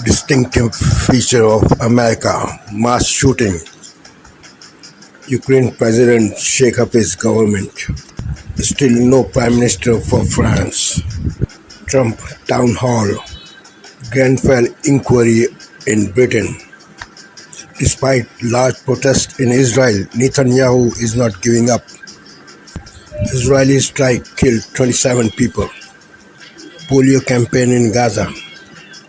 Distinctive feature of America, mass shooting. Ukraine president shake up his government. Still no prime minister for France. Trump town hall. Grenfell inquiry in Britain. Despite large protests in Israel, Netanyahu is not giving up. Israeli strike killed 27 people. Polio campaign in Gaza.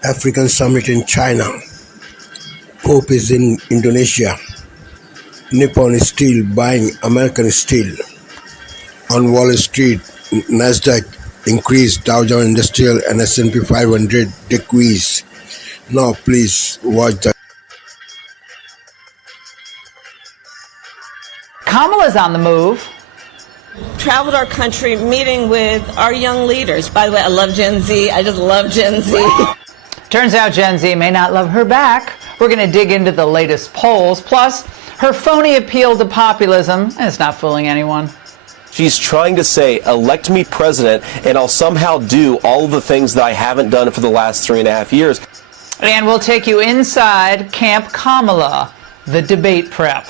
African summit in China. Pope is in Indonesia. Nippon Steel buying American steel. On Wall Street, Nasdaq increased, Dow Jones Industrial and S&P 500 decreased. Now please watch the. Kamala's on the move. Traveled our country meeting with our young leaders. By the way, I love Gen Z. I just love Gen Z. Turns out Gen Z may not love her back. We're going to dig into the latest polls. Plus, her phony appeal to populism is not fooling anyone. She's trying to say, elect me president, and I'll somehow do all of the things that I haven't done for the last 3.5 years. And we'll take you inside Camp Kamala, the debate prep.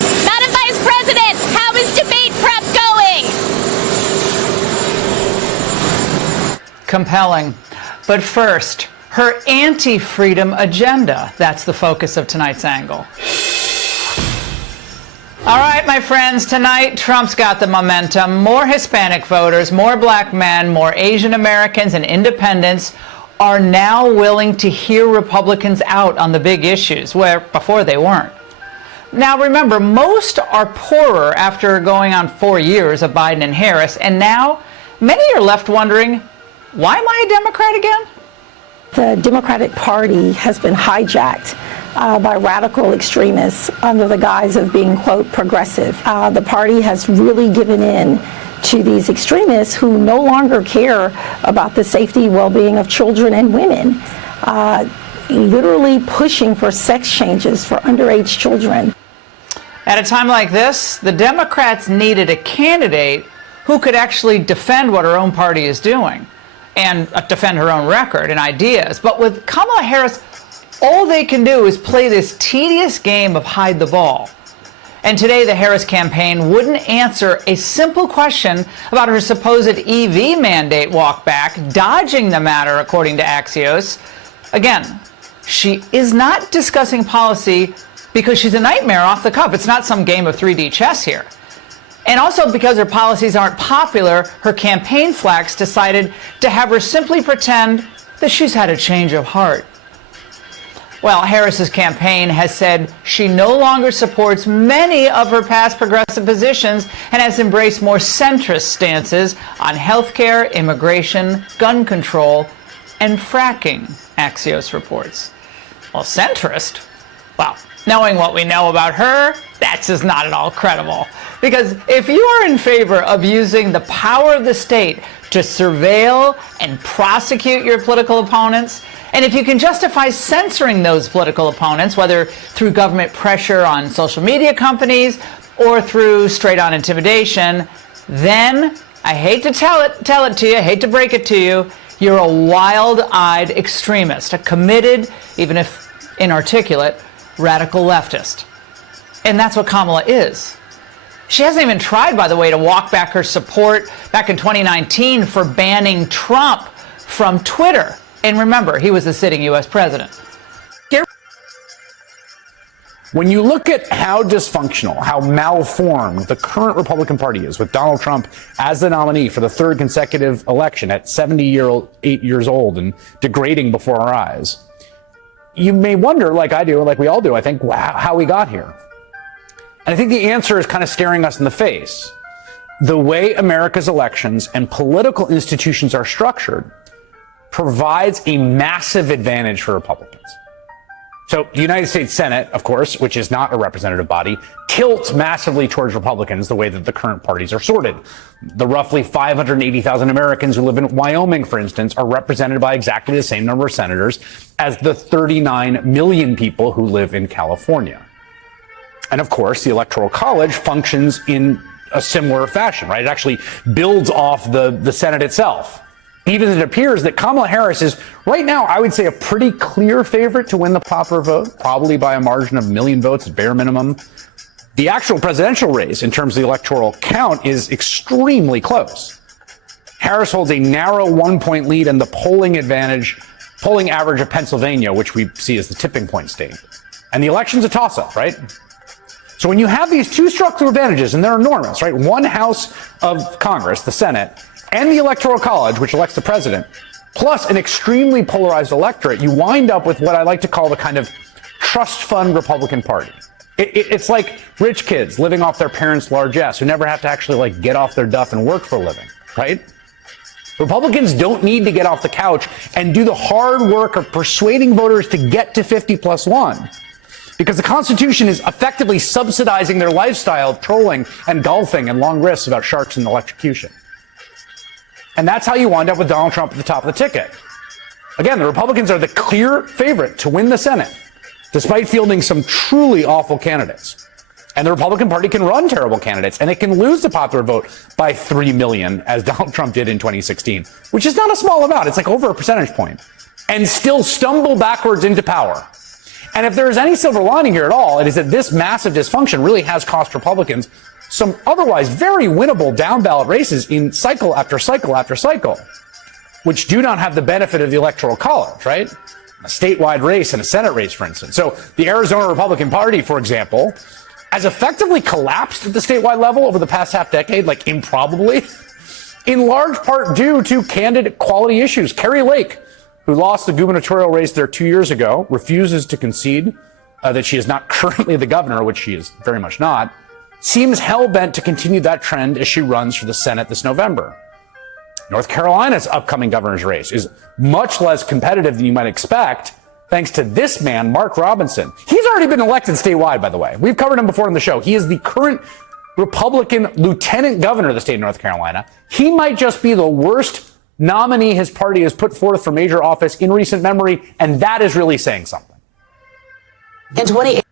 Madam Vice President, how is debate prep going? Compelling. But first, her anti-freedom agenda. That's the focus of tonight's angle. All right, my friends, tonight Trump's got the momentum. More Hispanic voters, more black men, more Asian Americans and independents are now willing to hear Republicans out on the big issues, where before they weren't. Now remember, most are poorer after going on 4 years of Biden and Harris, and now many are left wondering, why am I a Democrat again? The Democratic Party has been hijacked by radical extremists under the guise of being, quote, progressive. The party has really given in to these extremists who no longer care about the safety, well-being of children and women, literally pushing for sex changes for underage children. At a time like this, the Democrats needed a candidate who could actually defend what her own party is doing and defend her own record and ideas. But with Kamala Harris, all they can do is play this tedious game of hide the ball. And today, the Harris campaign wouldn't answer a simple question about her supposed EV mandate walkback, dodging the matter, according to Axios. Again, she is not discussing policy because she's a nightmare off the cuff. It's not some game of 3D chess here. And also because her policies aren't popular, her campaign flacks decided to have her simply pretend that she's had a change of heart. Well, Harris's campaign has said she no longer supports many of her past progressive positions and has embraced more centrist stances on healthcare, immigration, gun control, and fracking, Axios reports. Well, centrist? Well, knowing what we know about her, that's just not at all credible. Because if you are in favor of using the power of the state to surveil and prosecute your political opponents, and if you can justify censoring those political opponents, whether through government pressure on social media companies or through straight-on intimidation, then, I hate to tell it to you, I hate to break it to you, you're a wild-eyed extremist, a committed, even if inarticulate, radical leftist. And that's what Kamala is. She hasn't even tried, by the way, to walk back her support back in 2019 for banning Trump from Twitter. And remember, he was the sitting U.S. president. When you look at how dysfunctional, how malformed the current Republican Party is with Donald Trump as the nominee for the third consecutive election at 78 years old and degrading before our eyes, you may wonder, like I do, like we all do, I think, wow, how we got here. And I think the answer is kind of staring us in the face. The way America's elections and political institutions are structured provides a massive advantage for Republicans. So the United States Senate, of course, which is not a representative body, tilts massively towards Republicans the way that the current parties are sorted. The roughly 580,000 Americans who live in Wyoming, for instance, are represented by exactly the same number of senators as the 39 million people who live in California. And of course, the Electoral College functions in a similar fashion, right? It actually builds off the Senate itself. even as it appears that Kamala Harris is, right now, I would say a pretty clear favorite to win the popular vote, probably by a margin of 1 million votes at bare minimum. The actual presidential race, in terms of the electoral count, is extremely close. Harris holds a narrow 1-point lead in the polling average of Pennsylvania, which we see as the tipping point state. And the election's a toss-up, right? So when you have these two structural advantages, and they're enormous, right? One house of Congress, the Senate, and the Electoral College, which elects the president, plus an extremely polarized electorate, you wind up with what I like to call the kind of trust fund Republican Party. It's like rich kids living off their parents' largesse who never have to actually get off their duff and work for a living, right? Republicans don't need to get off the couch and do the hard work of persuading voters to get to 50+1. Because the Constitution is effectively subsidizing their lifestyle of trolling and golfing and long risks about sharks and electrocution. And that's how you wind up with Donald Trump at the top of the ticket. Again, the Republicans are the clear favorite to win the Senate, despite fielding some truly awful candidates. And the Republican Party can run terrible candidates, and it can lose the popular vote by 3 million, as Donald Trump did in 2016, which is not a small amount. It's over a percentage point, and still stumble backwards into power. And if there is any silver lining here at all, it is that this massive dysfunction really has cost Republicans some otherwise very winnable down-ballot races in cycle after cycle after cycle, which do not have the benefit of the Electoral College, right? A statewide race and a Senate race, for instance. So the Arizona Republican Party, for example, has effectively collapsed at the statewide level over the past half decade, improbably, in large part due to candidate quality issues. Carrie Lake, who lost the gubernatorial race there 2 years ago, refuses to concede that she is not currently the governor, which she is very much not, seems hell-bent to continue that trend as she runs for the Senate this November. North Carolina's upcoming governor's race is much less competitive than you might expect, thanks to this man, Mark Robinson. He's already been elected statewide, by the way. We've covered him before on the show. He is the current Republican lieutenant governor of the state of North Carolina. He might just be the worst nominee his party has put forth for major office in recent memory, and that is really saying something. In 2018.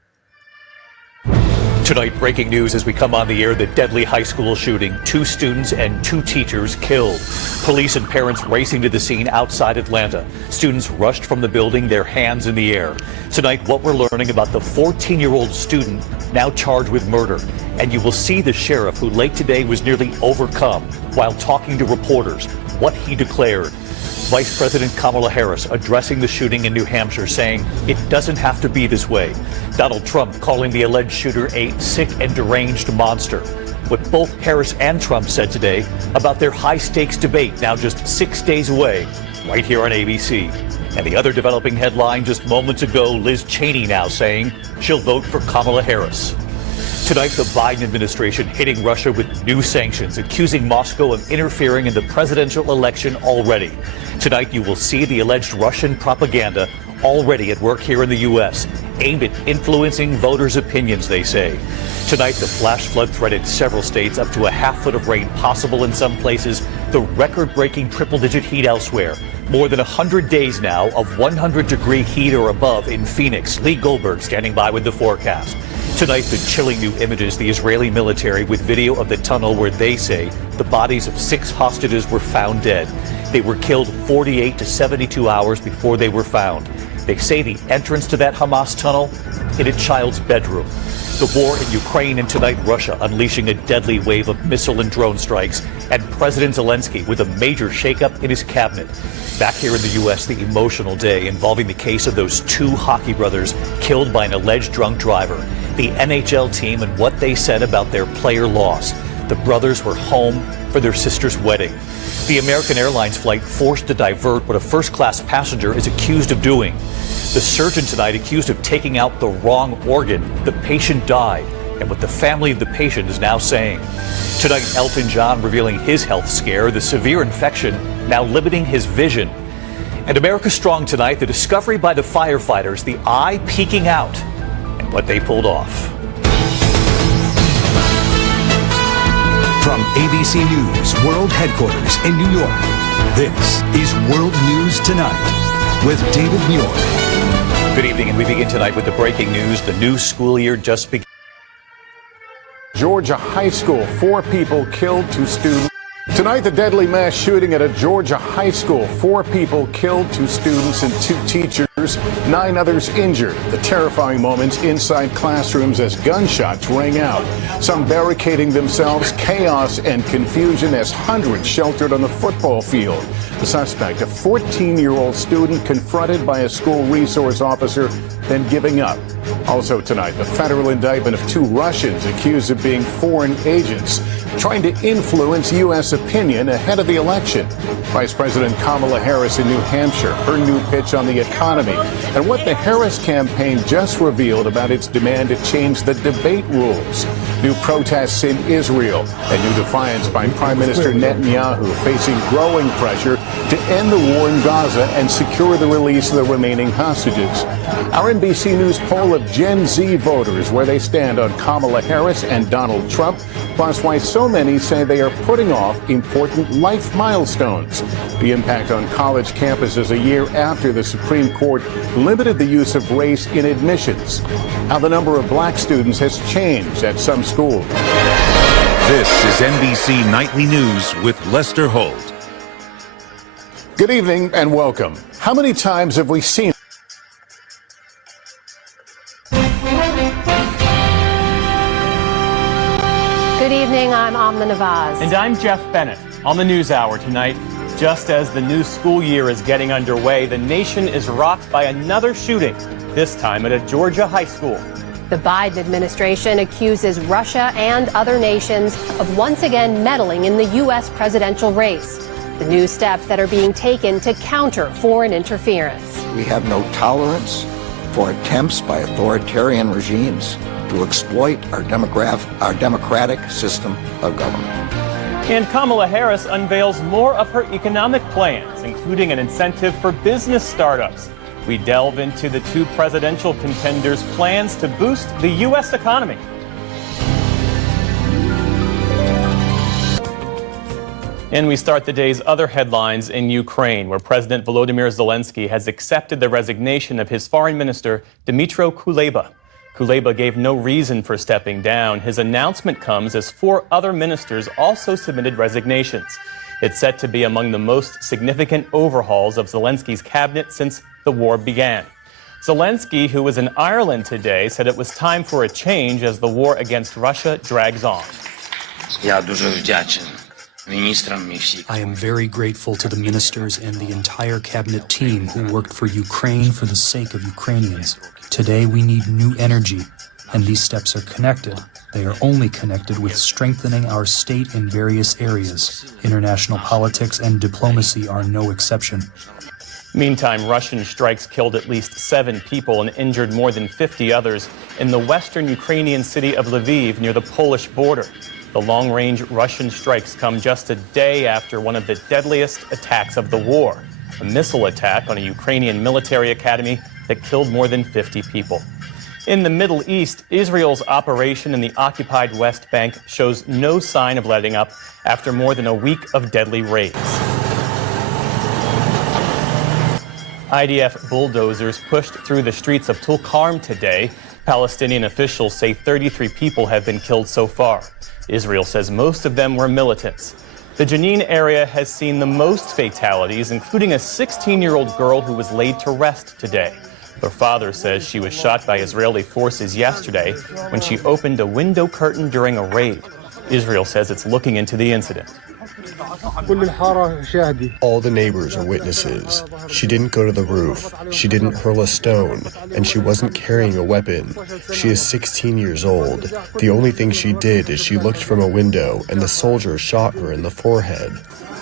Tonight, breaking news as we come on the air, the deadly high school shooting. 2 students and 2 teachers killed. Police and parents racing to the scene outside Atlanta. Students rushed from the building, their hands in the air. Tonight, what we're learning about the 14-year-old student now charged with murder. And you will see the sheriff who late today was nearly overcome while talking to reporters. What he declared. Vice President Kamala Harris addressing the shooting in New Hampshire, saying it doesn't have to be this way. Donald Trump calling the alleged shooter a sick and deranged monster. What both Harris and Trump said today about their high-stakes debate now just 6 days away, right here on ABC. And the other developing headline just moments ago, Liz Cheney now saying she'll vote for Kamala Harris. Tonight, the Biden administration hitting Russia with new sanctions, accusing Moscow of interfering in the presidential election already. Tonight, you will see the alleged Russian propaganda already at work here in the U.S., aimed at influencing voters' opinions, they say. Tonight, the flash flood threatened several states, up to a half foot of rain possible in some places, the record-breaking triple-digit heat elsewhere. More than 100 days now of 100-degree heat or above in Phoenix. Lee Goldberg standing by with the forecast. Tonight, the chilling new images, the Israeli military with video of the tunnel where they say the bodies of 6 hostages were found dead. They were killed 48 to 72 hours before they were found. They say the entrance to that Hamas tunnel in a child's bedroom. The war in Ukraine and tonight Russia unleashing a deadly wave of missile and drone strikes, and President Zelensky with a major shakeup in his cabinet. Back here in the U.S., the emotional day involving the case of those 2 hockey brothers killed by an alleged drunk driver. The NHL team and what they said about their player loss. The brothers were home for their sister's wedding. The American Airlines flight forced to divert what a first-class passenger is accused of doing. The surgeon tonight accused of taking out the wrong organ. The patient died, and what the family of the patient is now saying. Tonight, Elton John revealing his health scare, the severe infection now limiting his vision. And America Strong tonight, the discovery by the firefighters, the eye peeking out, and what they pulled off. From ABC News World Headquarters in New York, this is World News Tonight with David Muir. Good evening, and we begin tonight with the breaking news. The new school year just began. Georgia High School, 4 people killed, 2 students. Tonight, the deadly mass shooting at a Georgia high school. 4 people killed, 2 students and 2 teachers, 9 others injured. The terrifying moments inside classrooms as gunshots rang out. Some barricading themselves, chaos and confusion as hundreds sheltered on the football field. The suspect, a 14-year-old student confronted by a school resource officer, then giving up. Also tonight, the federal indictment of 2 Russians accused of being foreign agents trying to influence U.S. opinion ahead of the election. Vice President Kamala Harris in New Hampshire, her new pitch on the economy, and what the Harris campaign just revealed about its demand to change the debate rules. New protests in Israel and new defiance by Prime Minister Netanyahu facing growing pressure to end the war in Gaza and secure the release of the remaining hostages. Our NBC News poll of Gen Z voters, where they stand on Kamala Harris and Donald Trump, plus why so many say they are putting off important life milestones. The impact on college campuses a year after the Supreme Court limited the use of race in admissions. How the number of black students has changed at some schools. This is NBC Nightly News with Lester Holt. Good evening and welcome. How many times have we seen Good evening, I'm Amna Nawaz. And I'm Jeff Bennett. On the NewsHour tonight, just as the new school year is getting underway, the nation is rocked by another shooting, this time at a Georgia high school. The Biden administration accuses Russia and other nations of once again meddling in the U.S. presidential race. The new steps that are being taken to counter foreign interference. We have no tolerance for attempts by authoritarian regimes to exploit our democratic system of government. And Kamala Harris unveils more of her economic plans, including an incentive for business startups. We delve into the 2 presidential contenders' plans to boost the U.S. economy. And we start the day's other headlines in Ukraine, where President Volodymyr Zelensky has accepted the resignation of his foreign minister, Dmytro Kuleba. Kuleba gave no reason for stepping down. His announcement comes as 4 other ministers also submitted resignations. It's set to be among the most significant overhauls of Zelensky's cabinet since the war began. Zelensky, who was in Ireland today, said it was time for a change as the war against Russia drags on. I am very grateful to the ministers and the entire cabinet team who worked for Ukraine for the sake of Ukrainians. Today we need new energy, and these steps are connected. They are only connected with strengthening our state in various areas. International politics and diplomacy are no exception. Meantime, Russian strikes killed at least 7 people and injured more than 50 others in the western Ukrainian city of Lviv near the Polish border. The long-range Russian strikes come just a day after one of the deadliest attacks of the war, a missile attack on a Ukrainian military academy that killed more than 50 people. In the Middle East, Israel's operation in the occupied West Bank shows no sign of letting up after more than a week of deadly raids. IDF bulldozers pushed through the streets of Tulkarm today. Palestinian officials say 33 people have been killed so far. Israel says most of them were militants. The Jenin area has seen the most fatalities, including a 16-year-old girl who was laid to rest today. Her father says she was shot by Israeli forces yesterday when she opened a window curtain during a raid. Israel says it's looking into the incident. All the neighbors are witnesses. She didn't go to the roof. She didn't hurl a stone. And she wasn't carrying a weapon. She is 16 years old. The only thing she did is she looked from a window and the soldier shot her in the forehead.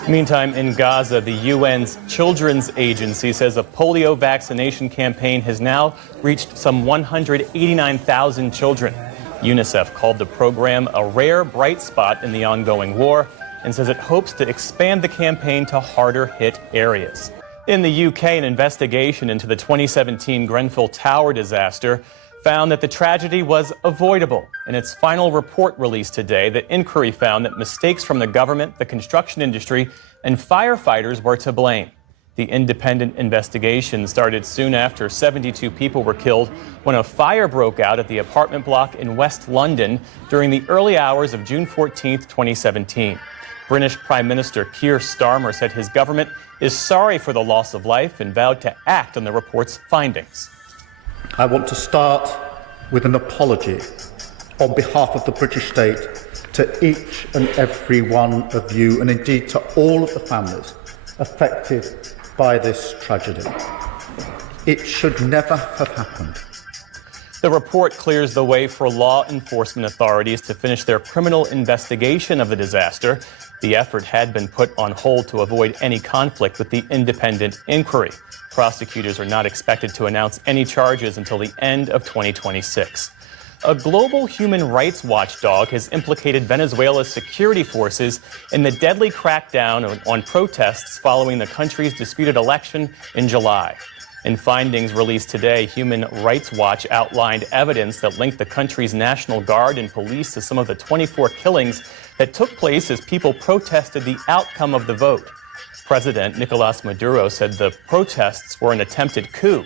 Meantime, in Gaza, the UN's Children's Agency says a polio vaccination campaign has now reached some 189,000 children. UNICEF called the program a rare bright spot in the ongoing war and says it hopes to expand the campaign to harder-hit areas. In the UK, an investigation into the 2017 Grenfell Tower disaster found that the tragedy was avoidable. In its final report released today, the inquiry found that mistakes from the government, the construction industry, and firefighters were to blame. The independent investigation started soon after 72 people were killed when a fire broke out at the apartment block in West London during the early hours of June 14, 2017. British Prime Minister Keir Starmer said his government is sorry for the loss of life and vowed to act on the report's findings. I want to start with an apology on behalf of the British state to each and every one of you, and indeed to all of the families affected by this tragedy. It should never have happened. The report clears the way for law enforcement authorities to finish their criminal investigation of the disaster. The effort had been put on hold to avoid any conflict with the independent inquiry. Prosecutors are not expected to announce any charges until the end of 2026. A global human rights watchdog has implicated Venezuela's security forces in the deadly crackdown on protests following the country's disputed election in July. In findings released today, Human Rights Watch outlined evidence that linked the country's National Guard and police to some of the 24 killings that took place as people protested the outcome of the vote. President Nicolás Maduro said the protests were an attempted coup.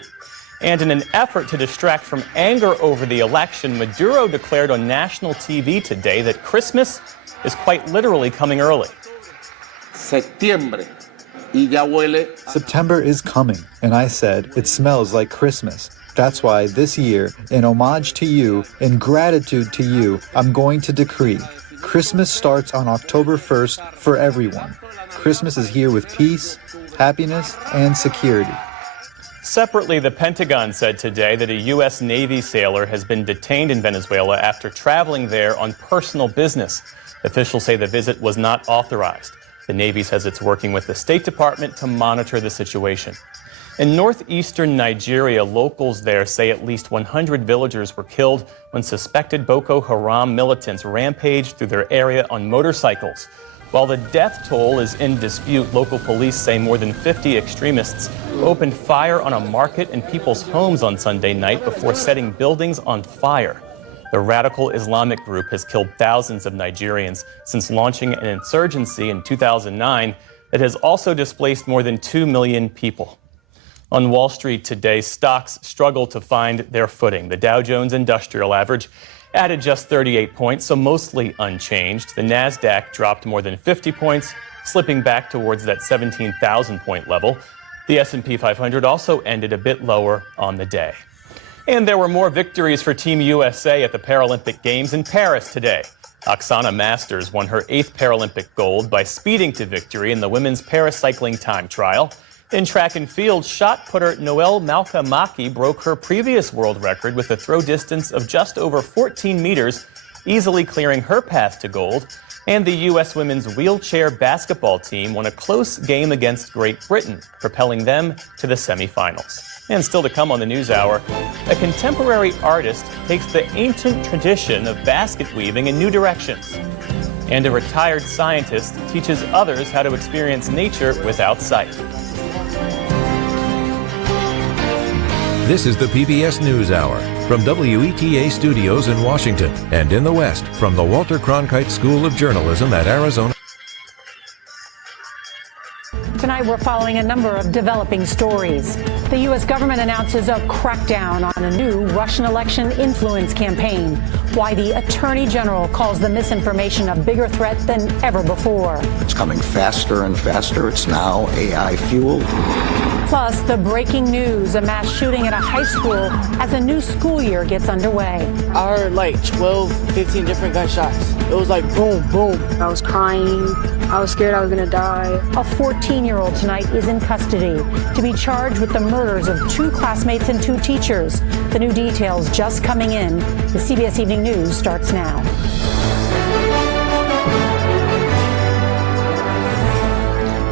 And in an effort to distract from anger over the election, Maduro declared on national TV today that Christmas is quite literally coming early. September is coming, and I said, it smells like Christmas. That's why this year, in homage to you, in gratitude to you, I'm going to decree Christmas starts on October 1st for everyone. Christmas is here with peace, happiness, and security. Separately, the Pentagon said today that a U.S. Navy sailor has been detained in Venezuela after traveling there on personal business. Officials say the visit was not authorized. The Navy says it's working with the State Department to monitor the situation. In northeastern Nigeria, locals there say at least 100 villagers were killed when suspected Boko Haram militants rampaged through their area on motorcycles. While the death toll is in dispute, local police say more than 50 extremists opened fire on a market and people's homes on Sunday night before setting buildings on fire. The radical Islamic group has killed thousands of Nigerians since launching an insurgency in 2009 that has also displaced more than 2 million people. On Wall Street today, stocks struggle to find their footing. The Dow Jones Industrial Average added just 38 points, so mostly unchanged. The Nasdaq dropped more than 50 points, slipping back towards that 17,000-point level. The S&P 500 also ended a bit lower on the day. And there were more victories for Team USA at the Paralympic Games in Paris today. Oksana Masters won her 8th Paralympic gold by speeding to victory in the women's paracycling time trial. In track and field, shot putter Noelle Malkamaki broke her previous world record with a throw distance of just over 14 meters, easily clearing her path to gold. And the U.S. women's wheelchair basketball team won a close game against Great Britain, propelling them to the semifinals. And still to come on the News Hour, a contemporary artist takes the ancient tradition of basket weaving in new directions. And a retired scientist teaches others how to experience nature without sight. This is the PBS News Hour from WETA Studios in Washington and in the West from the Walter Cronkite School of Journalism at Arizona. Tonight, we're following a number of developing stories. The U.S. government announces a crackdown on a new Russian election influence campaign. Why the Attorney General calls the misinformation a bigger threat than ever before. It's coming faster and faster. It's now AI-fueled. Plus, the breaking news, a mass shooting at a high school as a new school year gets underway. I heard like 12, 15 different gunshots. It was like boom, boom. I was crying. I was scared I was going to die. A 14-year-old tonight is in custody to be charged with the murders of 2 classmates and 2 teachers. The new details just coming in. The CBS Evening News starts now.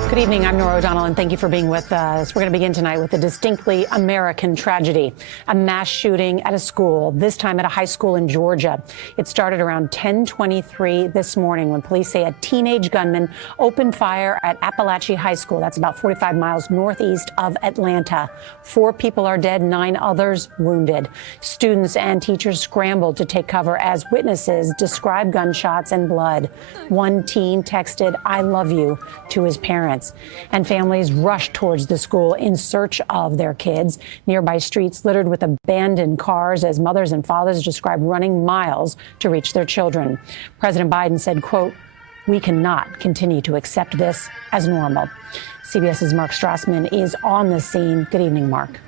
Good evening, I'm Nora O'Donnell, and thank you for being with us. We're going to begin tonight with a distinctly American tragedy, a mass shooting at a school, this time at a high school in Georgia. It started around 10:23 this morning when police say a teenage gunman opened fire at Appalachia High School. That's about 45 miles northeast of Atlanta. 4 people are dead, 9 others wounded. Students and teachers scrambled to take cover as witnesses describe gunshots and blood. One teen texted, "I love you," to his parents. And families rushed towards the school in search of their kids. Nearby streets littered with abandoned cars as mothers and fathers described running miles to reach their children. President Biden said, quote, We cannot continue to accept this as normal. CBS's Mark Strassman is on the scene. Good evening, Mark.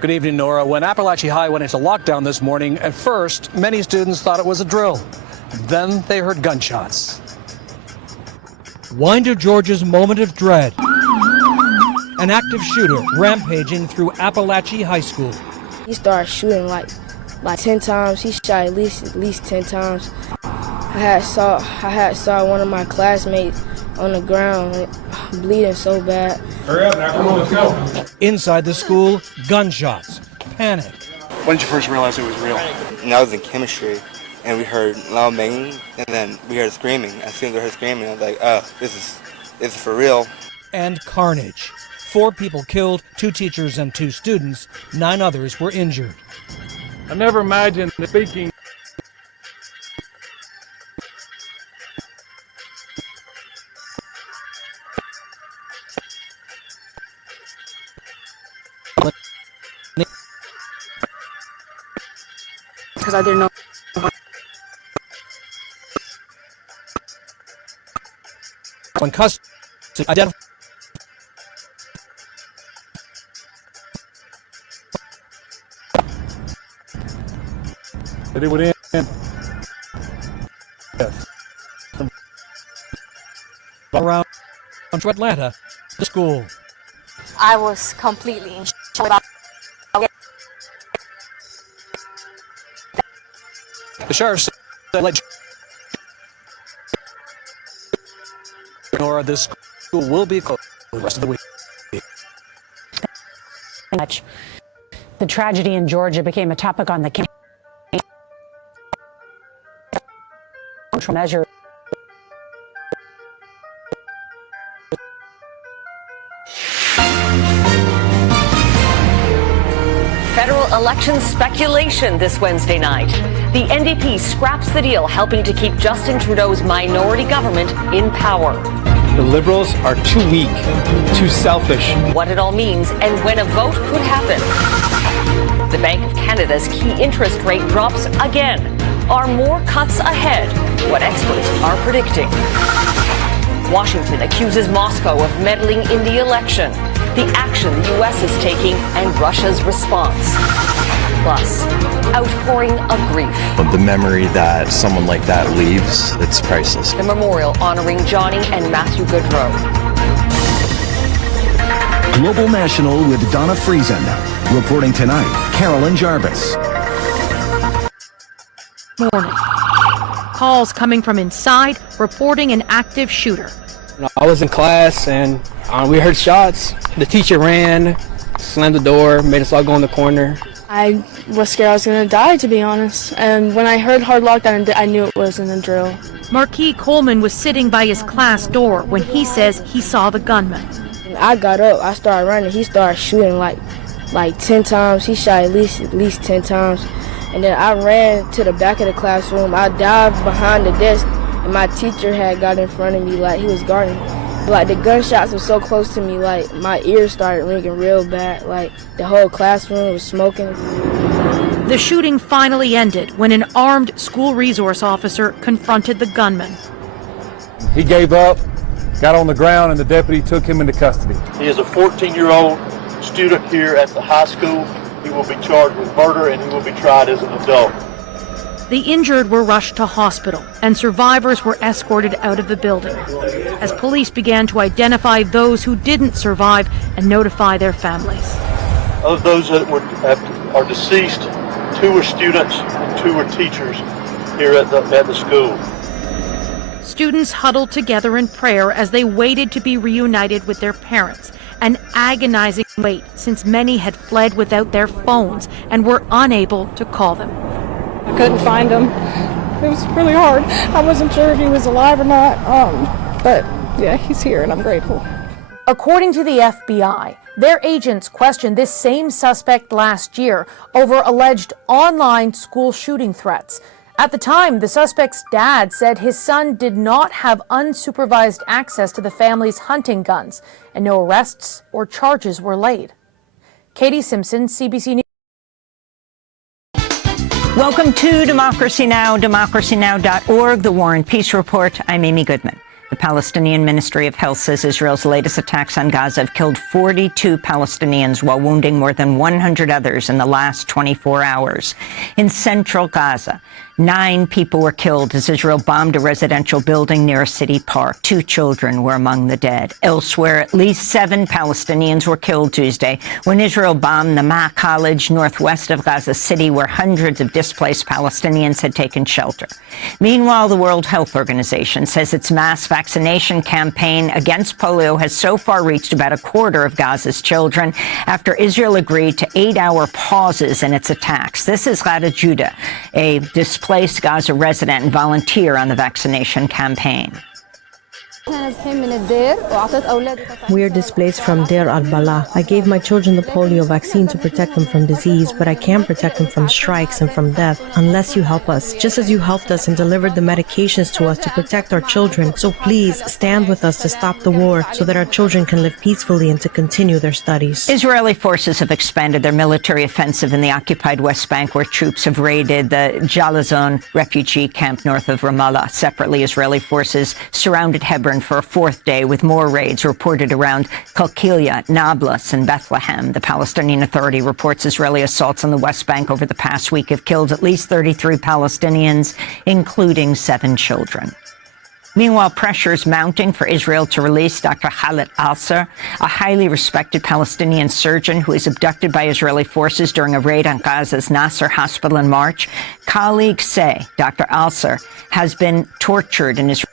Good evening, Nora. When Appalachia High went into lockdown this morning, at first, many students thought it was a drill. Then they heard gunshots. Winder, Georgia's moment of dread. An active shooter rampaging through Appalachia High School. He started shooting like 10 times. He shot at least 10 times. I had saw one of my classmates on the ground, bleeding so bad. Hurry up now, come on, let's go. Inside the school, gunshots, panic. When did you first realize it was real? And I was in chemistry, and we heard loud banging, and then we heard screaming. As soon as we heard screaming, I was like, this is for real. And carnage. 4 people killed, 2 teachers and 2 students. 9 others were injured. I never imagined speaking. Because I didn't know. When custody identified. That it would end. Yes. Around Atlanta, the school. I was completely in shock about. The sheriff said, Nora, this school will be closed the rest of the week. The tragedy in Georgia became a topic on the campaign. Measure. Federal election speculation this Wednesday night. The NDP scraps the deal helping to keep Justin Trudeau's minority government in power. The Liberals are too weak, too selfish. What it all means and when a vote could happen. The Bank of Canada's key interest rate drops again. Are more cuts ahead? What experts are predicting. Washington accuses Moscow of meddling in the election. The action the U.S. is taking and Russia's response. Plus, outpouring of grief. The memory that someone like that leaves, it's priceless. The memorial honoring Johnny and Matthew Goodrow. Global National with Donna Friesen. Reporting tonight, Carolyn Jarvis. Morning. Calls coming from inside reporting an active shooter. I was in class and we heard shots. The teacher ran, slammed the door, made us all go in the corner. I was scared I was going to die, to be honest. And when I heard hard lockdown, I knew it wasn't a drill. Marquis Coleman was sitting by his class door when he says he saw the gunman. I got up, I started running. He started shooting like 10 times. He shot at least 10 times. And then I ran to the back of the classroom. I dived behind the desk, and my teacher had got in front of me like he was guarding me. Like the gunshots were so close to me, like my ears started ringing real bad. Like the whole classroom was smoking. The shooting finally ended when an armed school resource officer confronted the gunman. He gave up, got on the ground, and the deputy took him into custody. He is a 14-year-old student here at the high school. He will be charged with murder and he will be tried as an adult. The injured were rushed to hospital and survivors were escorted out of the building as police began to identify those who didn't survive and notify their families. Of those that are deceased, 2 are students and 2 are teachers here at the school. Students huddled together in prayer as they waited to be reunited with their parents. An agonizing wait since many had fled without their phones and were unable to call them. I couldn't find him. It was really hard. I wasn't sure if he was alive or not, but yeah, he's here and I'm grateful. According to the FBI, their agents questioned this same suspect last year over alleged online school shooting threats. At the time, the suspect's dad said his son did not have unsupervised access to the family's hunting guns, and no arrests or charges were laid. Katie Simpson, CBC News. Welcome to Democracy Now!, democracynow.org, The War and Peace Report. I'm Amy Goodman. The Palestinian Ministry of Health says Israel's latest attacks on Gaza have killed 42 Palestinians while wounding more than 100 others in the last 24 hours. In central Gaza, 9 people were killed as Israel bombed a residential building near a city park. 2 children were among the dead. Elsewhere, at least 7 Palestinians were killed Tuesday when Israel bombed the Ma College northwest of Gaza City, where hundreds of displaced Palestinians had taken shelter. Meanwhile, the World Health Organization says its mass vaccination campaign against polio has so far reached about a quarter of Gaza's children after Israel agreed to 8-hour pauses in its attacks. This is Ghada Judah, a displaced Gaza resident and volunteer on the vaccination campaign. We are displaced from Deir al-Balah. I gave my children the polio vaccine to protect them from disease, but I can't protect them from strikes and from death unless you help us, just as you helped us and delivered the medications to us to protect our children. So please stand with us to stop the war so that our children can live peacefully and to continue their studies. Israeli forces have expanded their military offensive in the occupied West Bank, where troops have raided the Jalazon refugee camp north of Ramallah. Separately, Israeli forces surrounded Hebron for a 4th day, with more raids reported around Qalqilia, Nablus, and Bethlehem. The Palestinian Authority reports Israeli assaults on the West Bank over the past week have killed at least 33 Palestinians, including 7 children. Meanwhile, pressure is mounting for Israel to release Dr. Khaled Al-Ser, a highly respected Palestinian surgeon who was abducted by Israeli forces during a raid on Gaza's Nasser hospital in March. Colleagues say Dr. Al-Ser has been tortured in Israel.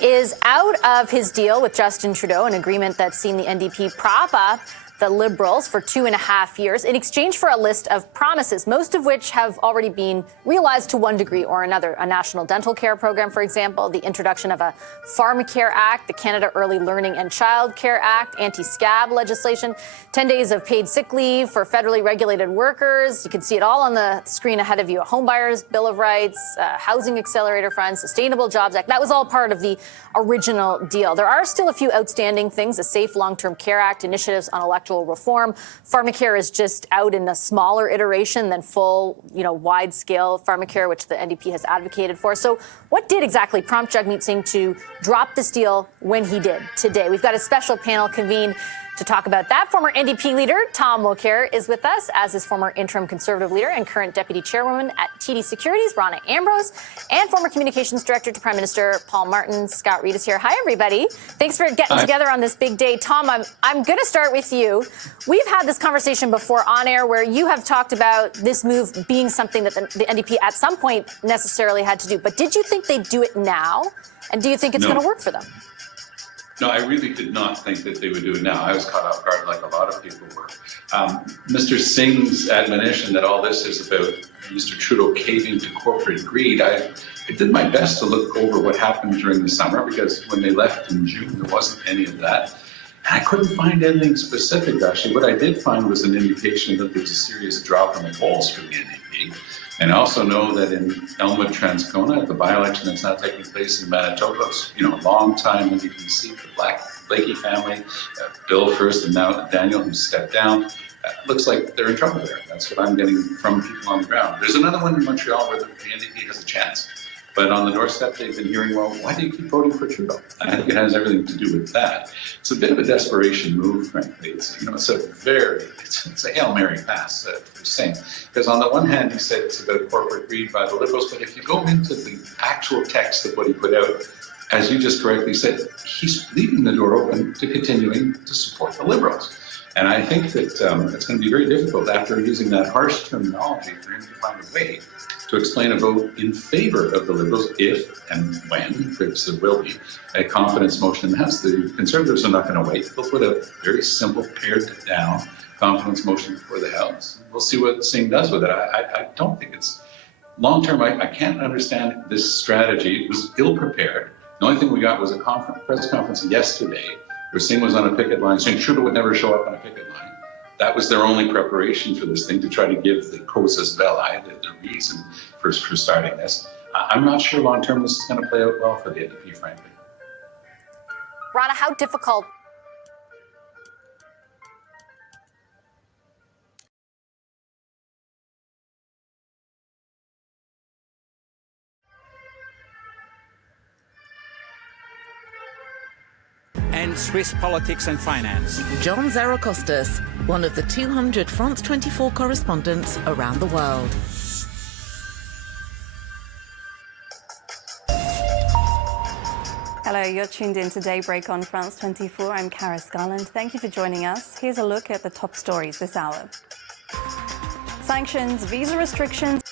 Is out of his deal with Justin Trudeau, an agreement that's seen the NDP prop up the Liberals for 2.5 years in exchange for a list of promises, most of which have already been realized to one degree or another. A national dental care program, for example, the introduction of a Pharmacare Act, the Canada Early Learning and Child Care Act, anti-scab legislation, 10 days of paid sick leave for federally regulated workers. You can see it all on the screen ahead of you. A home buyer's bill of rights, housing accelerator fund, sustainable jobs act. That was all part of the original deal. There are still a few outstanding things: a safe long-term care act, initiatives on electoral reform. Pharmacare is just out in a smaller iteration than full, wide-scale Pharmacare, which the NDP has advocated for. So what did exactly prompt Jagmeet Singh to drop this deal when he did today? We've got a special panel convened to talk about that. Former NDP leader Tom Mulcair is with us, as is former interim Conservative leader and current deputy chairwoman at TD Securities, Rana Ambrose, and former communications director to Prime Minister Paul Martin. Scott Reed is here. Hi, everybody. Thanks for getting together on this big day. Tom, I'm going to start with you. We've had this conversation before on air where you have talked about this move being something that the NDP at some point necessarily had to do. But did you think they'd do it now? And do you think it's going to work for them? No, I really did not think that they would do it now. I was caught off guard like a lot of people were. Mr. Singh's admonition that all this is about Mr. Trudeau caving to corporate greed, I did my best to look over what happened during the summer, because when they left in June, there wasn't any of that. And I couldn't find anything specific, actually. What I did find was an indication that there was a serious drop in the polls for the NDP. And I also know that in Elmwood, Transcona, the by-election that's now taking place in Manitoba, a long time NDP seat, the Blakey family, Bill first and now Daniel, who stepped down. Looks like they're in trouble there. That's what I'm getting from people on the ground. There's another one in Montreal where the NDP has a chance. But on the doorstep, they've been hearing, well, why do you keep voting for Trudeau? I think it has everything to do with that. It's a bit of a desperation move, frankly. It's a Hail Mary pass for Singh. Because on the one hand, he said it's about corporate greed by the Liberals, but if you go into the actual text of what he put out, as you just correctly said, he's leaving the door open to continuing to support the Liberals. And I think that it's going to be very difficult after using that harsh terminology for him to find a way to explain a vote in favor of the Liberals if and when, because there will be, a confidence motion in the House. The Conservatives are not going to wait. They'll put a very simple, pared-down confidence motion before the House. We'll see what Singh does with it. I don't think it's long-term. I can't understand this strategy. It was ill-prepared. The only thing we got was a press conference yesterday where Singh was on a picket line saying Trudeau would never show up on a picket line. That was their only preparation for this thing, to try to give the casus belli, the reason for starting this. I'm not sure long-term this is going to play out well for the NDP, frankly. Rana, how difficult beyond Swiss politics and finance. John Zarakostas, one of the 200 France 24 correspondents around the world. Hello, you're tuned in to Daybreak on France 24. I'm Karis Garland. Thank you for joining us. Here's a look at the top stories this hour. Sanctions, visa restrictions,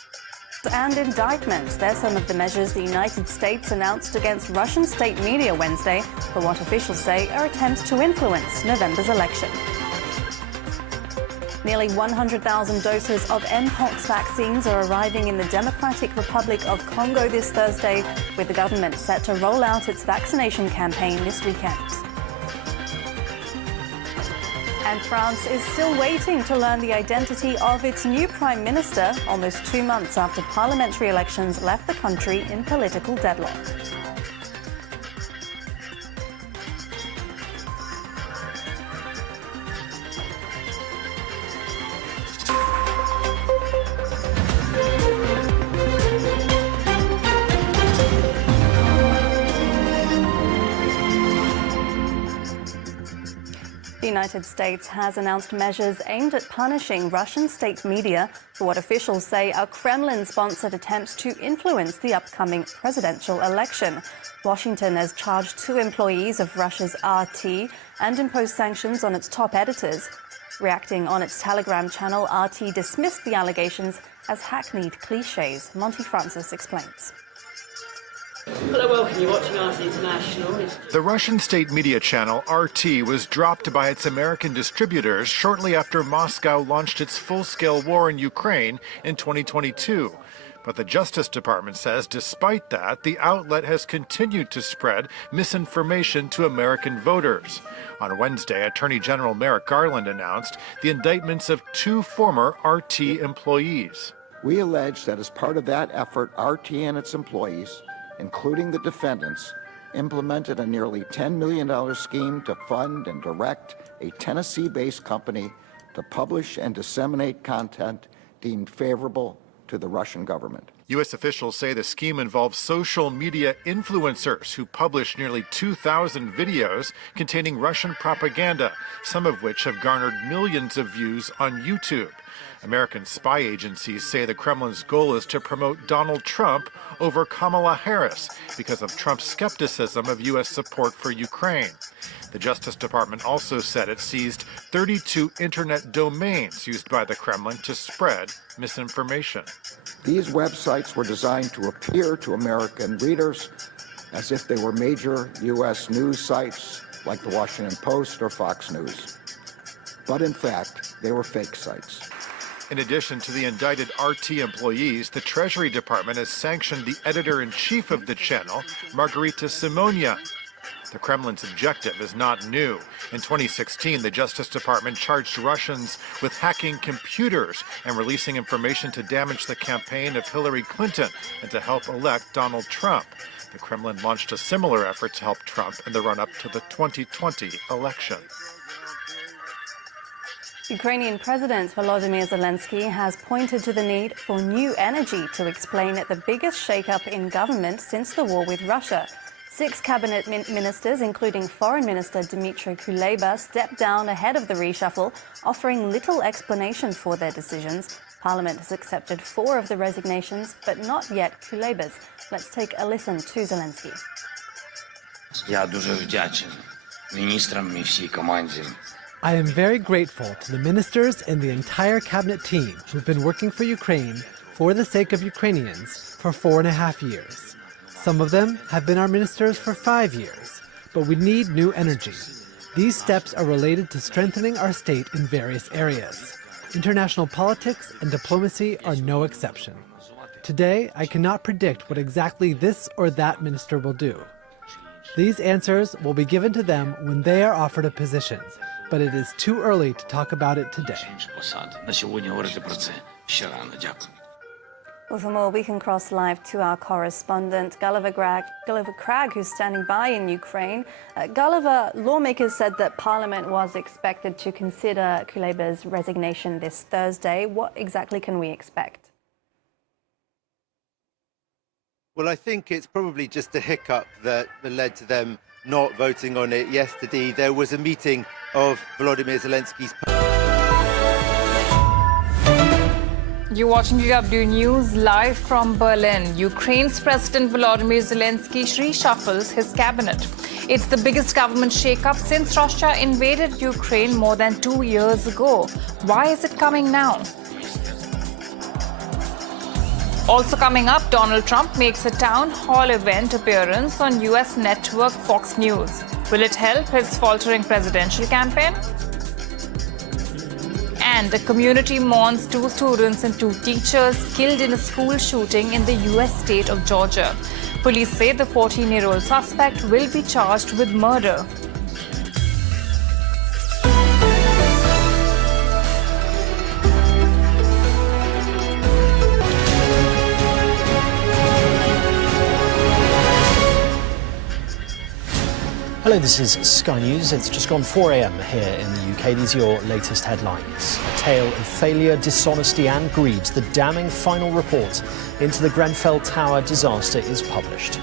and indictments. They're some of the measures the United States announced against Russian state media Wednesday for what officials say are attempts to influence November's election. Nearly 100,000 doses of Mpox vaccines are arriving in the Democratic Republic of Congo this Thursday, with the government set to roll out its vaccination campaign this weekend. And France is still waiting to learn the identity of its new prime minister, almost 2 months after parliamentary elections left the country in political deadlock. The United States has announced measures aimed at punishing Russian state media for what officials say are Kremlin-sponsored attempts to influence the upcoming presidential election. Washington has charged 2 employees of Russia's RT and imposed sanctions on its top editors. Reacting on its Telegram channel, RT dismissed the allegations as hackneyed cliches. Monty Francis explains. Hello, welcome. You're watching RT International. The Russian state media channel RT was dropped by its American distributors shortly after Moscow launched its full-scale war in Ukraine in 2022. But the Justice Department says despite that, the outlet has continued to spread misinformation to American voters. On Wednesday, Attorney General Merrick Garland announced the indictments of 2 former RT employees. We allege that as part of that effort, RT and its employees, including the defendants, implemented a nearly $10 million scheme to fund and direct a Tennessee-based company to publish and disseminate content deemed favorable to the Russian government. U.S. officials say the scheme involves social media influencers who publish nearly 2,000 videos containing Russian propaganda, some of which have garnered millions of views on YouTube. American spy agencies say the Kremlin's goal is to promote Donald Trump over Kamala Harris because of Trump's skepticism of U.S. support for Ukraine. The Justice Department also said it seized 32 internet domains used by the Kremlin to spread misinformation. These websites were designed to appear to American readers as if they were major U.S. news sites like the Washington Post or Fox News. But in fact, they were fake sites. In addition to the indicted RT employees, the Treasury Department has sanctioned the editor-in-chief of the channel, Margarita Simonia. The Kremlin's objective is not new. In 2016, the Justice Department charged Russians with hacking computers and releasing information to damage the campaign of Hillary Clinton and to help elect Donald Trump. The Kremlin launched a similar effort to help Trump in the run-up to the 2020 election. Ukrainian President Volodymyr Zelensky has pointed to the need for new energy to explain the biggest shakeup in government since the war with Russia. 6 cabinet ministers, including Foreign Minister Dmytro Kuleba, stepped down ahead of the reshuffle, offering little explanation for their decisions. Parliament has accepted 4 of the resignations, but not yet Kuleba's. Let's take a listen to Zelensky. Я дуже вдячний міністрам і всій команді. I am very grateful to the ministers and the entire cabinet team who've been working for Ukraine for the sake of Ukrainians for 4.5 years. Some of them have been our ministers for 5 years, but we need new energy. These steps are related to strengthening our state in various areas. International politics and diplomacy are no exception. Today, I cannot predict what exactly this or that minister will do. These answers will be given to them when they are offered a position, but it is too early to talk about it today. Well, for more, we can cross live to our correspondent, Gulliver Cragg, who's standing by in Ukraine. Gulliver, lawmakers said that Parliament was expected to consider Kuleba's resignation this Thursday. What exactly can we expect? Well, I think it's probably just a hiccup that led to them not voting on it yesterday. There was a meeting of Volodymyr Zelensky's. You're watching DW News live from Berlin. Ukraine's President Volodymyr Zelensky reshuffles his cabinet. It's the biggest government shakeup since Russia invaded Ukraine more than 2 years ago. Why is it coming now? Also coming up, Donald Trump makes a town hall event appearance on US network Fox News. Will it help his faltering presidential campaign? And a community mourns 2 students and 2 teachers killed in a school shooting in the US state of Georgia. Police say the 14-year-old suspect will be charged with murder. Hello, this is Sky News. It's just gone 4 a.m. here in the UK. These are your latest headlines. A tale of failure, dishonesty and greed. The damning final report into the Grenfell Tower disaster is published.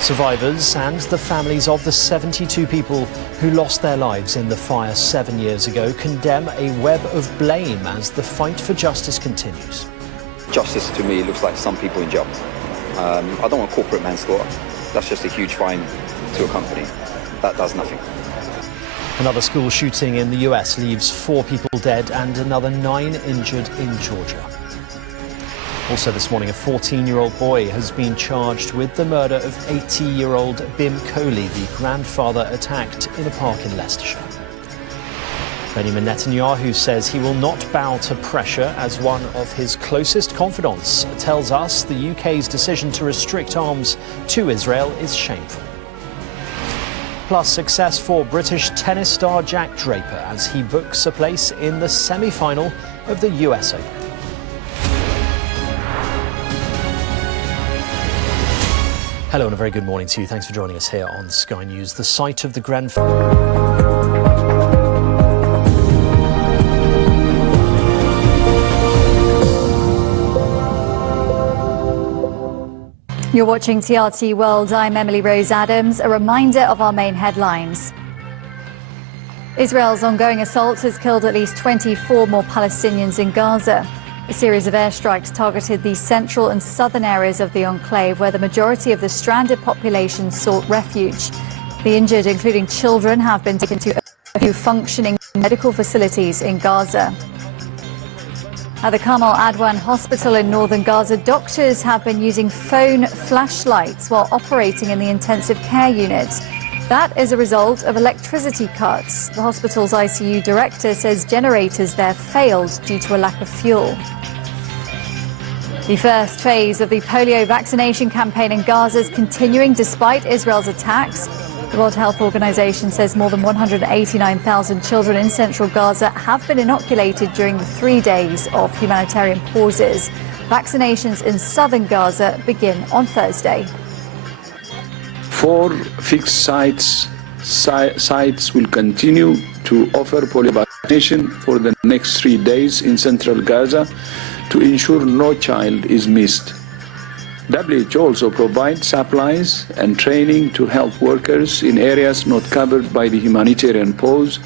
Survivors and the families of the 72 people who lost their lives in the fire 7 years ago condemn a web of blame as the fight for justice continues. Justice to me looks like some people in jail. I don't want corporate manslaughter. That's just a huge fine to a company. That does nothing. Another school shooting in the US leaves 4 people dead and another 9 injured in Georgia. Also this morning, a 14-year-old boy has been charged with the murder of 80-year-old Bim Kohli, the grandfather attacked in a park in Leicestershire. Benjamin Netanyahu says he will not bow to pressure as one of his closest confidants tells us the UK's decision to restrict arms to Israel is shameful. Plus, success for British tennis star Jack Draper as he books a place in the semi-final of the US Open. Hello and a very good morning to you. Thanks for joining us here on Sky News. The site of the Grenfell... You're watching TRT World. I'm Emily Rose Adams. A reminder of our main headlines. Israel's ongoing assault has killed at least 24 more Palestinians in Gaza. A series of airstrikes targeted the central and southern areas of the enclave, where the majority of the stranded population sought refuge. The injured, including children, have been taken to a few functioning medical facilities in Gaza. At the Kamal Adwan Hospital in northern Gaza, doctors have been using phone flashlights while operating in the intensive care unit. That is a result of electricity cuts. The hospital's ICU director says generators there failed due to a lack of fuel. The first phase of the polio vaccination campaign in Gaza is continuing despite Israel's attacks. The World Health Organization says more than 189,000 children in central Gaza have been inoculated during the 3 days of humanitarian pauses. Vaccinations in southern Gaza begin on Thursday. 4 fixed sites will continue to offer polio vaccination for the next 3 days in central Gaza to ensure no child is missed. WHO also provides supplies and training to health workers in areas not covered by the humanitarian pause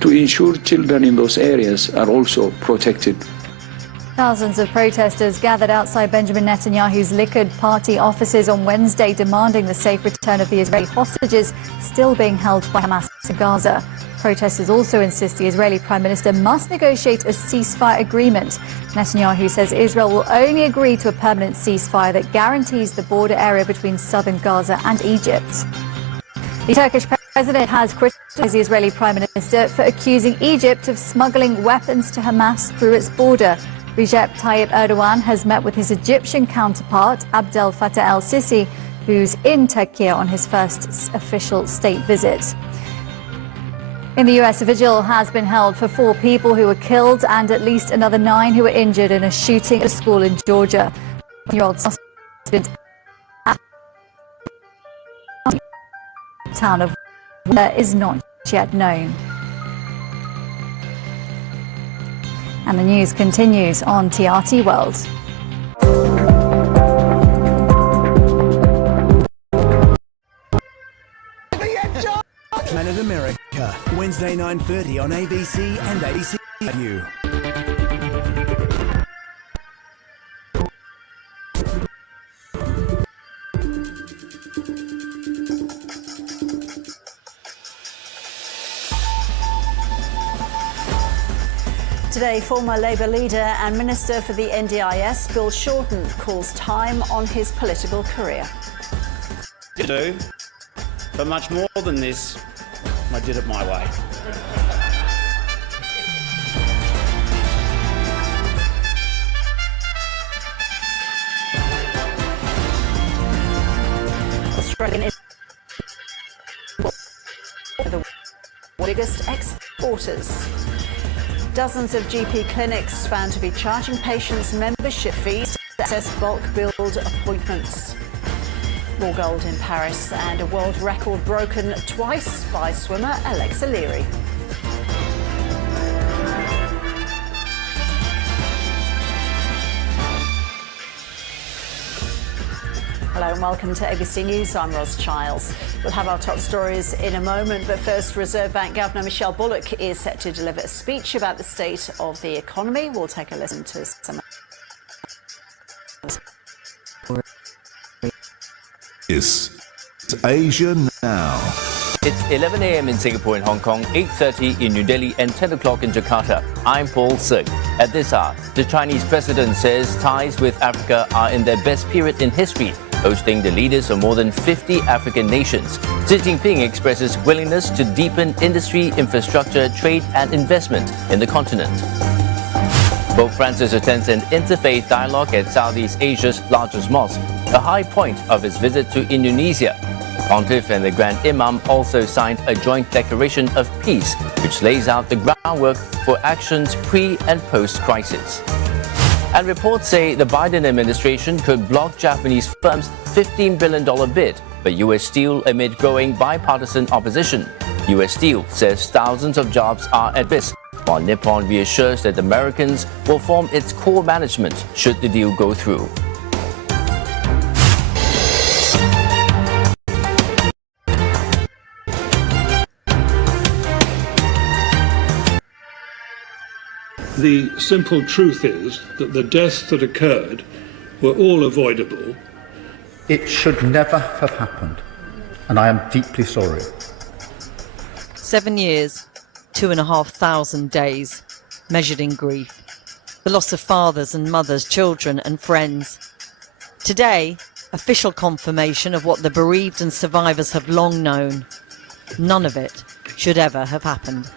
to ensure children in those areas are also protected. Thousands of protesters gathered outside Benjamin Netanyahu's Likud party offices on Wednesday, demanding the safe return of the Israeli hostages still being held by Hamas in Gaza. Protesters also insist the Israeli Prime Minister must negotiate a ceasefire agreement. Netanyahu says Israel will only agree to a permanent ceasefire that guarantees the border area between southern Gaza and Egypt. The Turkish president has criticized the Israeli Prime Minister for accusing Egypt of smuggling weapons to Hamas through its border. Recep Tayyip Erdogan has met with his Egyptian counterpart, Abdel Fattah el-Sisi, who's in Turkey on his first official state visit. In the US, a vigil has been held for 4 people who were killed and at least another 9 who were injured in a shooting at a school in Georgia. The 10-year-old suspect at the town of is not yet known. And the news continues on TRT World. 9:30 on ABC and ACU. Today, former Labour leader and Minister for the NDIS, Bill Shorten, calls time on his political career. To do, but much more than this, I did it my way. Australian is the biggest exporters. Dozens of GP clinics found to be charging patients membership fees to access bulk billed appointments. More gold in Paris and a world record broken twice by swimmer Alexa Leary. Hello and welcome to ABC News. I'm Ros Childs. We'll have our top stories in a moment, but first, Reserve Bank Governor Michelle Bullock is set to deliver a speech about the state of the economy. We'll take a listen to some. It's Asia Now. It's 11 a.m. in Singapore and Hong Kong, 8:30 in New Delhi and 10 o'clock in Jakarta. I'm Paul Sik. At this hour, the Chinese president says ties with Africa are in their best period in history, hosting the leaders of more than 50 African nations. Xi Jinping expresses willingness to deepen industry, infrastructure, trade and investment in the continent. Pope Francis attends an interfaith dialogue at Southeast Asia's largest mosque, a high point of his visit to Indonesia. Pontiff and the Grand Imam also signed a joint declaration of peace, which lays out the groundwork for actions pre- and post-crisis. And reports say the Biden administration could block Japanese firms' $15 billion bid for U.S. steel amid growing bipartisan opposition. U.S. Steel says thousands of jobs are at risk, while Nippon reassures that Americans will form its core management should the deal go through. The simple truth is that the deaths that occurred were all avoidable. It should never have happened, and I am deeply sorry. 7 years, 2,500 days, measured in grief. The loss of fathers and mothers, children and friends. Today, official confirmation of what the bereaved and survivors have long known. None of it should ever have happened.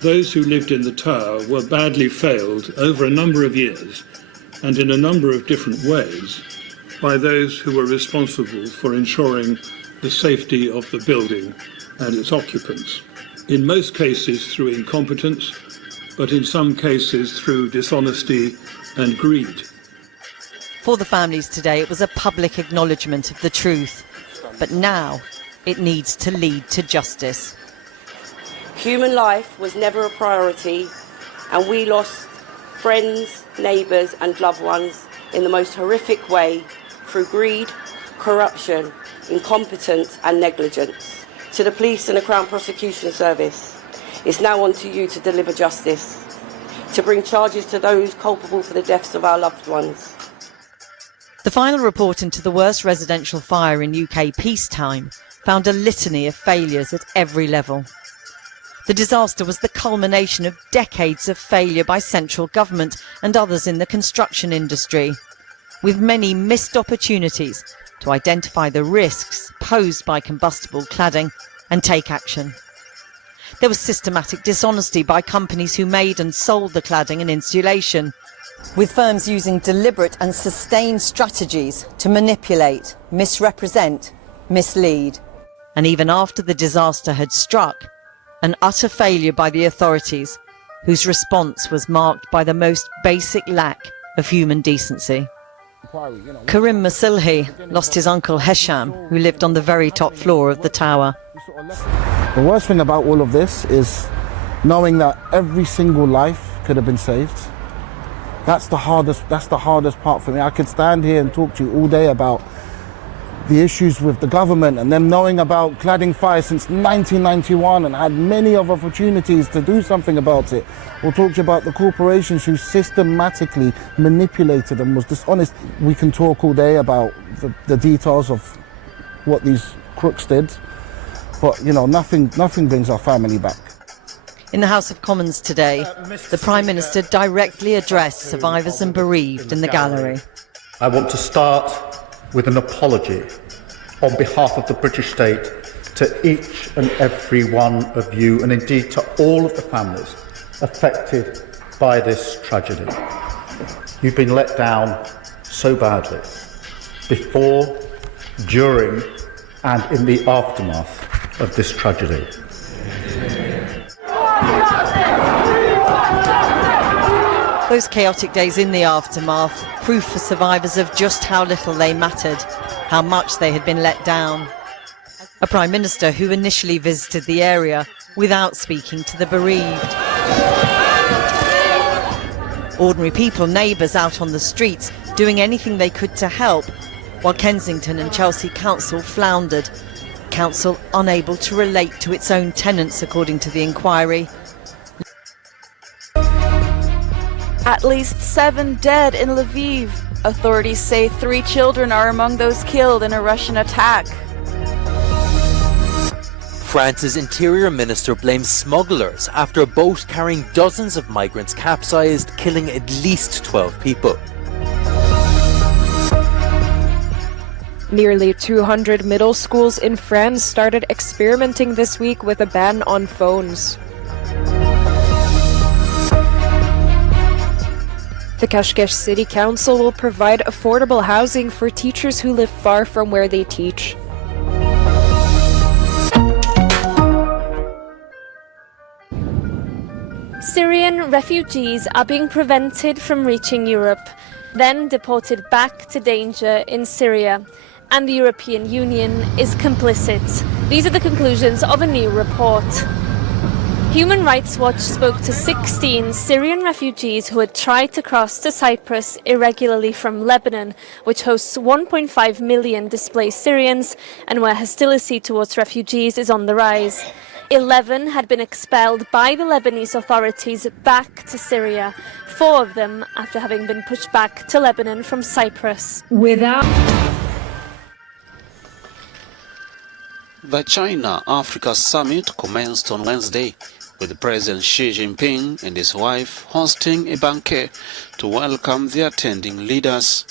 Those who lived in the tower were badly failed over a number of years and in a number of different ways by those who were responsible for ensuring the safety of the building and its occupants. In most cases through incompetence, but in some cases through dishonesty and greed. For the families today, it was a public acknowledgement of the truth. But now it needs to lead to justice. Human life was never a priority, and we lost friends, neighbours and loved ones in the most horrific way through greed, corruption, incompetence and negligence. To the police and the Crown Prosecution Service, it's now on to you to deliver justice, to bring charges to those culpable for the deaths of our loved ones. The final report into the worst residential fire in UK peacetime found a litany of failures at every level. The disaster was the culmination of decades of failure by central government and others in the construction industry, with many missed opportunities to identify the risks posed by combustible cladding and take action. There was systematic dishonesty by companies who made and sold the cladding and insulation, with firms using deliberate and sustained strategies to manipulate, misrepresent, mislead. And even after the disaster had struck, an utter failure by the authorities, whose response was marked by the most basic lack of human decency. Karim Masilhi lost his uncle Hesham, who lived on the very top floor of the tower. The worst thing about all of this is knowing that every single life could have been saved. That's the hardest part for me. I could stand here and talk to you all day about the issues with the government and them knowing about cladding fire since 1991 and had many of opportunities to do something about it. We'll talk to you about the corporations who systematically manipulated and was dishonest. We can talk all day about the details of what these crooks did, but you know, nothing brings our family back. In the House of Commons today, the Prime Minister directly addressed survivors and bereaved in the gallery. I want to start with an apology on behalf of the British state to each and every one of you, and indeed to all of the families affected by this tragedy. You've been let down so badly before, during and in the aftermath of this tragedy. Those chaotic days in the aftermath, proof for survivors of just how little they mattered, how much they had been let down. A Prime Minister who initially visited the area without speaking to the bereaved. Ordinary people, neighbours out on the streets, doing anything they could to help, while Kensington and Chelsea Council floundered. Council unable to relate to its own tenants, according to the inquiry. At least 7 dead in Lviv. Authorities say 3 children are among those killed in a Russian attack. France's interior minister blames smugglers after a boat carrying dozens of migrants capsized, killing at least 12 people. Nearly 200 middle schools in France started experimenting this week with a ban on phones. The Kashkesh City Council will provide affordable housing for teachers who live far from where they teach. Syrian refugees are being prevented from reaching Europe, then deported back to danger in Syria. And the European Union is complicit. These are the conclusions of a new report. Human Rights Watch spoke to 16 Syrian refugees who had tried to cross to Cyprus irregularly from Lebanon, which hosts 1.5 million displaced Syrians and where hostility towards refugees is on the rise. 11 had been expelled by the Lebanese authorities back to Syria, 4 of them after having been pushed back to Lebanon from Cyprus. The China-Africa summit commenced on Wednesday, with President Xi Jinping and his wife hosting a banquet to welcome the attending leaders.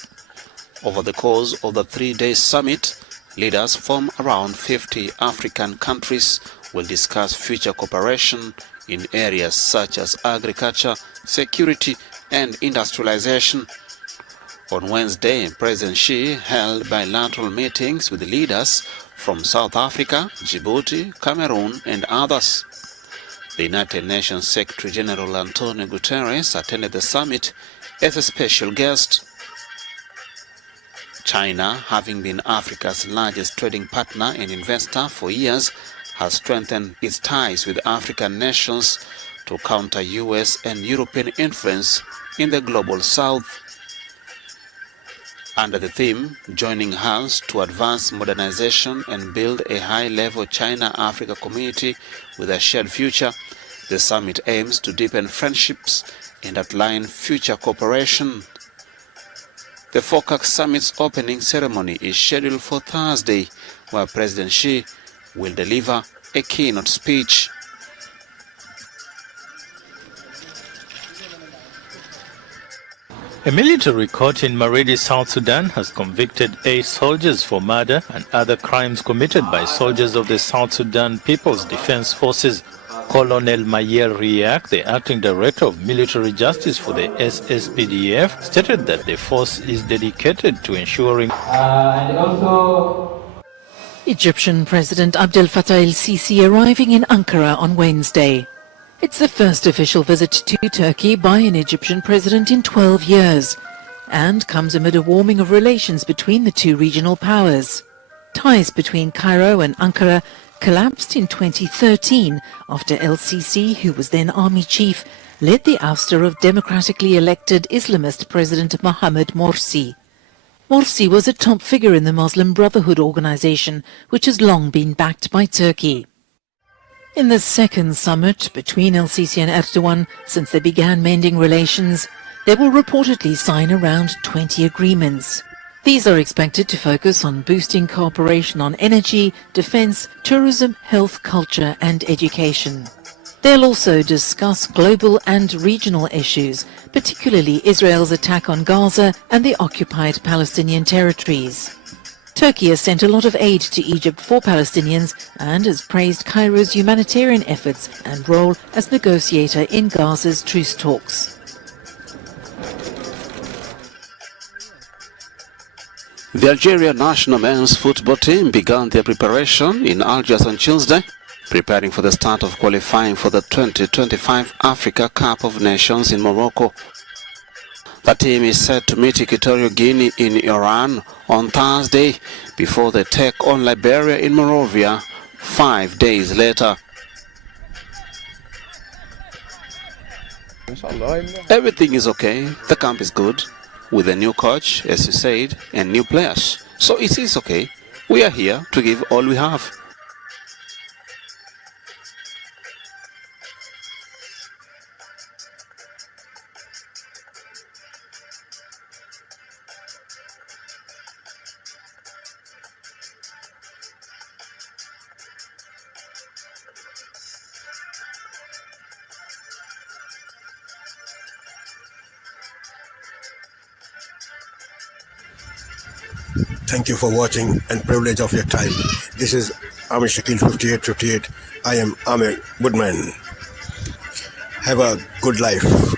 Over the course of the 3-day summit, leaders from around 50 African countries will discuss future cooperation in areas such as agriculture, security and industrialization. On Wednesday, President Xi held bilateral meetings with leaders from South Africa, Djibouti, Cameroon and others. The United Nations Secretary General Antonio Guterres attended the summit as a special guest. China, having been Africa's largest trading partner and investor for years, has strengthened its ties with African nations to counter US and European influence in the global south. Under the theme, Joining Hands to Advance Modernization and Build a High-Level China-Africa Community with a Shared Future, the summit aims to deepen friendships and outline future cooperation. The FOCAC summit's opening ceremony is scheduled for Thursday, where President Xi will deliver a keynote speech. A military court in Maridi, South Sudan has convicted 8 soldiers for murder and other crimes committed by soldiers of the South Sudan People's Defense Forces. Colonel Mayer Riak, the acting director of military justice for the SSPDF, stated that the force is dedicated to ensuring Egyptian President Abdel Fattah el-Sisi arriving in Ankara on Wednesday. It's the first official visit to Turkey by an Egyptian president in 12 years, and comes amid a warming of relations between the two regional powers. Ties between Cairo and Ankara collapsed in 2013 after el-Sisi, who was then army chief, led the ouster of democratically elected Islamist President Mohamed Morsi. Morsi was a top figure in the Muslim Brotherhood organization, which has long been backed by Turkey. In the second summit between El-Sisi and Erdogan since they began mending relations, they will reportedly sign around 20 agreements. These are expected to focus on boosting cooperation on energy, defense, tourism, health, culture and education. They'll also discuss global and regional issues, particularly Israel's attack on Gaza and the occupied Palestinian territories. Turkey has sent a lot of aid to Egypt for Palestinians and has praised Cairo's humanitarian efforts and role as negotiator in Gaza's truce talks. The Algeria national men's football team began their preparation in Algiers on Tuesday, preparing for the start of qualifying for the 2025 Africa Cup of Nations in Morocco. The team is set to meet Equatorial Guinea in Iran on Thursday before they take on Liberia in Monrovia 5 days later. Everything is okay, the camp is good, with a new coach, as you said, and new players. So it is okay. We are here to give all we have. Thank you for watching and privilege of your time. This is Amir Shakil 5858. I am Amir Goodman. Have a good life.